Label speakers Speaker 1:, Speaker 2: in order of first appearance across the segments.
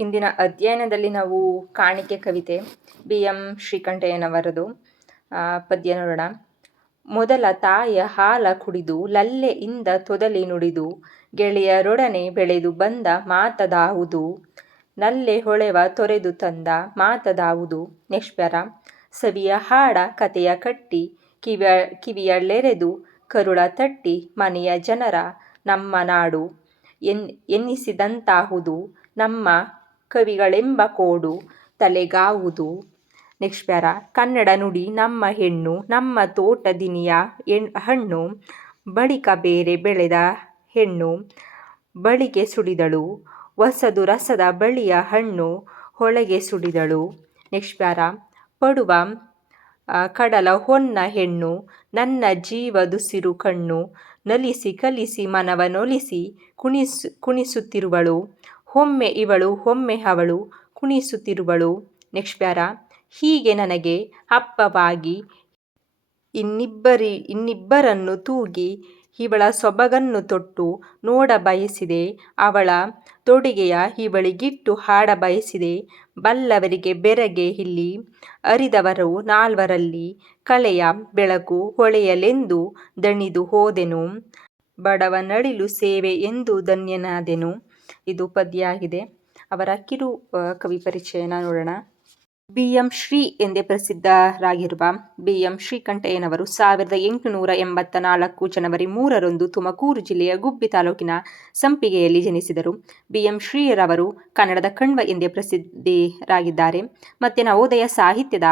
Speaker 1: ಇಂದಿನ ಅಧ್ಯಯನದಲ್ಲಿ ನಾವು ಕಾಣಿಕೆ ಕವಿತೆ, ಬಿ. ಎಂ. ಶ್ರೀಕಂಠಯ್ಯನವರದು ಪದ್ಯ ನೋಡೋಣ ಮೊದಲ ತಾಯ ಹಾಲ ಕುಡಿದು ಲಲ್ಲೆಯಿಂದ ತೊದಲಿ ನುಡಿದು ಗೆಳೆಯರೊಡನೆ ಬೆಳೆದು ಬಂದ ಮಾತದಾವುದು ನಲ್ಲೆ ಹೊಳೆವ ತೊರೆದು ತಂದ ಮಾತದಾವುದು ನೆಕ್ಸ್ಟ್ ಸವಿಯ ಹಾಡ ಕತೆಯ ಕಟ್ಟಿ, ಕಿವಿಯ ಕಿವಿಯಳ್ಳೆರೆದು ಕರುಳ ತಟ್ಟಿ ಮನೆಯ ಜನರ ನಮ್ಮ ನಾಡು ಎನ್, ಎನ್ನಿಸಿದಂತಾಹುದು. ನಮ್ಮ ಕವಿಗಳೆಂಬ ಕೋಡು ತಲೆಗಾವುದು. ನೆಕ್ಸ್ಟ್ ಪ್ಯಾರ ಕನ್ನಡ ನುಡಿ ನಮ್ಮ ಹೆಣ್ಣು, ನಮ್ಮ ತೋಟದಿನಿಯ ಎಣ್, ಹಣ್ಣು, ಬಳಿಕ ಬೇರೆ ಬೆಳೆದ ಹೆಣ್ಣು, ಬಳಿಗೆ ಸುಡಿದಳು, ಹೊಸದು ರಸದ ಬಳಿಯ ಹಣ್ಣು, ಹೊಳೆಗೆ ಸುಡಿದಳು. ನೆಕ್ಸ್ಟ್ ಪ್ಯಾರ ಪಡುವ ಕಡಲ ಹೊನ್ನ ಹೆಣ್ಣು, ನನ್ನ ಜೀವದುಸಿರು ಕಣ್ಣು, ನಲಿಸಿ ಕಲಿಸಿ ಮನವನೊಲಿಸಿ ಕುಣಿಸು, ಕುಣಿಸುತ್ತಿರುವಳು. ಒಮ್ಮೆ ಇವಳು, ಒಮ್ಮೆ ಅವಳು ಕುಣಿಸುತ್ತಿರುವಳು. ನೆಕ್ಸ್ಟ್ ಪ್ಯಾರ ಹೀಗೆ ನನಗೆ ಅಪ್ಪವಾಗಿ ಇನ್ನಿಬ್ಬರಿ, ಇನ್ನಿಬ್ಬರನ್ನು ತೂಗಿ ಇವಳ ಸೊಬಗನ್ನು ತೊಟ್ಟು ನೋಡ ಬಯಸಿದೆ. ಅವಳ ತೊಡುಗೆಯ ಇವಳಿಗಿಟ್ಟು ಹಾಡ ಬಯಸಿದೆ. ಬಲ್ಲವರಿಗೆ ಬೆರಗೆ ಇಲ್ಲಿ ಅರಿದವರು ನಾಲ್ವರಲ್ಲಿ ಕಳೆಯ ಬೆಳಕು ಹೊಳೆಯಲೆಂದು ದಣಿದು ಹೋದೆನು. ಬಡವನಳಿಲು ಸೇವೆ ಎಂದು ಧನ್ಯನಾದೆನು. ಇದು ಪದ್ಯ ಆಗಿದೆ ಅವರ ಕಿರು ಕವಿ ಪರಿಚಯನ ನೋಡೋಣ. ಬಿ ಎಂ ಶ್ರೀ ಎಂದೇ ಪ್ರಸಿದ್ಧರಾಗಿರುವ ಬಿ ಎಂ ಶ್ರೀಕಂಠಯ್ಯನವರು ಸಾವಿರದ ಎಂಟುನೂರ ಎಂಬತ್ತ ನಾಲ್ಕು ಜನವರಿ ಮೂರರಂದು ತುಮಕೂರು ಜಿಲ್ಲೆಯ ಗುಬ್ಬಿ ತಾಲೂಕಿನ ಸಂಪಿಗೆಯಲ್ಲಿ ಜನಿಸಿದರು. ಬಿ ಎಂ ಶ್ರೀರವರು ಕನ್ನಡದ ಕಣ್ವ ಎಂದೇ ಪ್ರಸಿದ್ಧರಾಗಿದ್ದಾರೆ. ಮತ್ತು ನವೋದಯ ಸಾಹಿತ್ಯದ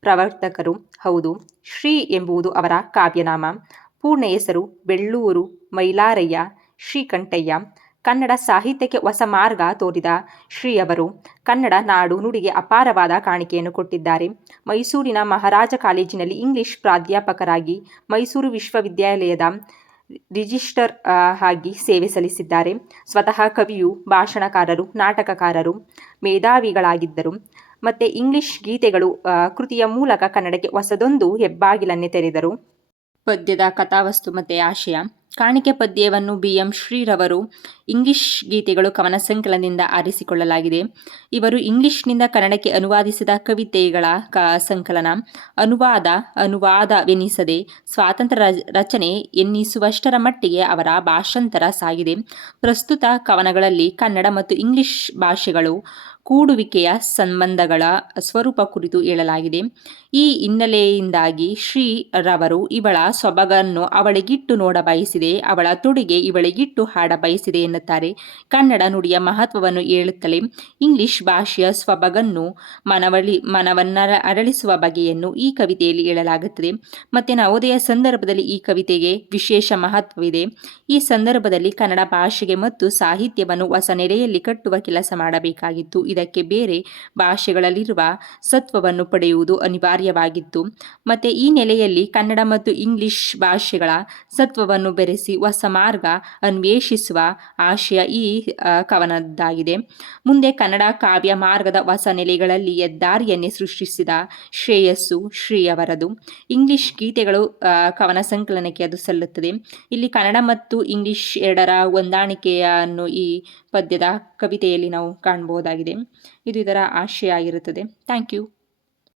Speaker 1: ಪ್ರವರ್ತಕರು ಹೌದು. ಶ್ರೀ ಎಂಬುದು ಅವರ ಕಾವ್ಯನಾಮ. ಪೂರ್ಣ ಹೆಸರು ಬೆಳ್ಳೂರು ಮೈಲಾರಯ್ಯ ಶ್ರೀಕಂಠಯ್ಯ. ಕನ್ನಡ ಸಾಹಿತ್ಯಕ್ಕೆ ಹೊಸ ಮಾರ್ಗ ತೋರಿದ ಶ್ರೀಯವರು ಕನ್ನಡ ನಾಡು ನುಡಿಗೆ ಅಪಾರವಾದ ಕಾಣಿಕೆಯನ್ನು ಕೊಟ್ಟಿದ್ದಾರೆ. ಮೈಸೂರಿನ ಮಹಾರಾಜ ಕಾಲೇಜಿನಲ್ಲಿ ಇಂಗ್ಲಿಷ್ ಪ್ರಾಧ್ಯಾಪಕರಾಗಿ ಮೈಸೂರು ವಿಶ್ವವಿದ್ಯಾಲಯದ ರಿಜಿಸ್ಟರ್ ಆಗಿ ಸೇವೆ ಸಲ್ಲಿಸಿದ್ದಾರೆ. ಸ್ವತಃ ಕವಿಯು, ಭಾಷಣಕಾರರು, ನಾಟಕಕಾರರು, ಮೇಧಾವಿಗಳಾಗಿದ್ದರು. ಮತ್ತು ಇಂಗ್ಲಿಷ್ ಗೀತೆಗಳು ಕೃತಿಯ ಮೂಲಕ ಕನ್ನಡಕ್ಕೆ ಹೊಸದೊಂದು ಹೆಬ್ಬಾಗಿಲನ್ನೇ ತೆರೆದರು. ಪದ್ಯದ ಕಥಾವಸ್ತು ಮತ್ತು ಆಶಯ. ಕಾಣಿಕೆ ಪದ್ಯವನ್ನು ಬಿ ಎಂ ಶ್ರೀರವರು ಇಂಗ್ಲಿಷ್ ಗೀತೆಗಳು ಕವನ ಸಂಕಲನದಿಂದ ಆರಿಸಿಕೊಳ್ಳಲಾಗಿದೆ. ಇವರು ಇಂಗ್ಲಿಷ್ನಿಂದ ಕನ್ನಡಕ್ಕೆ ಅನುವಾದಿಸಿದ ಕವಿತೆಗಳ ಕ ಸಂಕಲನ, ಅನುವಾದ, ಅನುವಾದವೆನಿಸದೆ ಸ್ವಾತಂತ್ರ್ಯ ರಚನೆ ಎನ್ನಿಸುವಷ್ಟರ ಮಟ್ಟಿಗೆ ಅವರ ಭಾಷಾಂತರ ಸಾಗಿದೆ. ಪ್ರಸ್ತುತ ಕವನಗಳಲ್ಲಿ ಕನ್ನಡ ಮತ್ತು ಇಂಗ್ಲಿಷ್ ಭಾಷೆಗಳು ಕೂಡುವಿಕೆಯ ಸಂಬಂಧಗಳ ಸ್ವರೂಪ ಕುರಿತು ಹೇಳಲಾಗಿದೆ. ಈ ಹಿನ್ನೆಲೆಯಿಂದಾಗಿ ಶ್ರೀ ರವರು ಇವಳ ಸೊಬಗನ್ನು ಅವಳಿಗಿಟ್ಟು ನೋಡ ಬಯಸಿದೆ, ಅವಳ ತೊಡುಗೆ ಇವಳಿಗಿಟ್ಟು ಹಾಡ ಬಯಸಿದೆ ಎನ್ನುತ್ತಾರೆ. ಕನ್ನಡ ನುಡಿಯ ಮಹತ್ವವನ್ನು ಹೇಳುತ್ತಲೇ ಇಂಗ್ಲಿಷ್ ಭಾಷೆಯ ಸೊಬಗನ್ನು ಮನವಳಿ ಮನವನ್ನ ಅರಳಿಸುವ ಬಗೆಯನ್ನು ಈ ಕವಿತೆಯಲ್ಲಿ ಹೇಳಲಾಗುತ್ತದೆ. ಮತ್ತು ನವೋದಯ ಸಂದರ್ಭದಲ್ಲಿ ಈ ಕವಿತೆಗೆ ವಿಶೇಷ ಮಹತ್ವವಿದೆ. ಈ ಸಂದರ್ಭದಲ್ಲಿ ಕನ್ನಡ ಭಾಷೆಗೆ ಮತ್ತು ಸಾಹಿತ್ಯವನ್ನು ಹೊಸ ನೆಲೆಯಲ್ಲಿ ಕಟ್ಟುವ ಕೆಲಸ ಮಾಡಬೇಕಾಗಿತ್ತು. ಇದಕ್ಕೆ ಬೇರೆ ಭಾಷೆಗಳಲ್ಲಿರುವ ಸತ್ವವನ್ನು ಪಡೆಯುವುದು ಅನಿವಾರ್ಯವಾಗಿತ್ತು. ಮತ್ತು ಈ ನೆಲೆಯಲ್ಲಿ ಕನ್ನಡ ಮತ್ತು ಇಂಗ್ಲಿಷ್ ಭಾಷೆಗಳ ಸತ್ವವನ್ನು ಬೆರೆಸಿ ಹೊಸ ಮಾರ್ಗ ಅನ್ವೇಷಿಸುವ ಆಶಯ ಈ ಕವನದ್ದಾಗಿದೆ. ಮುಂದೆ ಕನ್ನಡ ಕಾವ್ಯ ಮಾರ್ಗದ ಹೊಸ ನೆಲೆಗಳಲ್ಲಿ ಹೆದ್ದಾರಿಯನ್ನೇ ಸೃಷ್ಟಿಸಿದ ಶ್ರೇಯಸ್ಸು ಶ್ರೀಯವರದು. ಇಂಗ್ಲಿಷ್ ಗೀತೆಗಳು ಕವನ ಸಂಕಲನಕ್ಕೆ ಅದು ಸಲ್ಲುತ್ತದೆ. ಇಲ್ಲಿ ಕನ್ನಡ ಮತ್ತು ಇಂಗ್ಲಿಷ್ ಎರಡರ ಹೊಂದಾಣಿಕೆಯನ್ನು ಈ ಪದ್ಯದ ಕವಿತೆಯಲ್ಲಿ ನಾವು ಕಾಣಬಹುದಾಗಿದೆ. ಇದು ಇದರ ಆಶಯ ಆಗಿರುತ್ತದೆ. Thank you